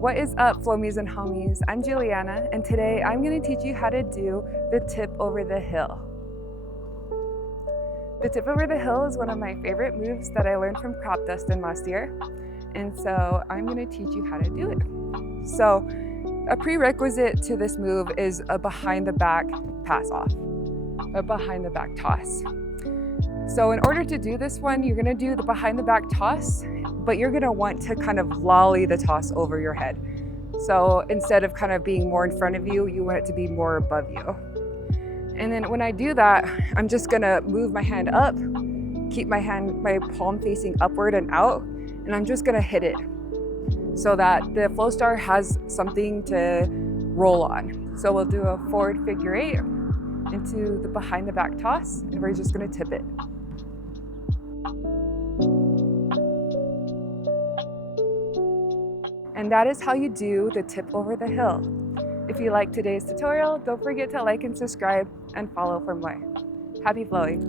What is up, Flowmies and homies? I'm Juliana, and today I'm going to teach you how to do the tip over the hill. The tip over the hill is one of my favorite moves that I learned from Crop Dustin last year, and so I'm going to teach you how to do it. So, a prerequisite to this move is a behind the back pass off, a behind the back toss. So in order to do this one, you're gonna do the behind the back toss, but you're gonna want to kind of lolly the toss over your head. So instead of kind of being more in front of you, you want it to be more above you. And then when I do that, I'm just gonna move my hand up, keep my palm facing upward and out, and I'm just gonna hit it so that the Flowstar has something to roll on. So we'll do a forward figure 8 into the behind the back toss, and we're just gonna tip it. And that is how you do the tip over the hill. If you like today's tutorial, don't forget to like and subscribe and follow for more. Happy flowing.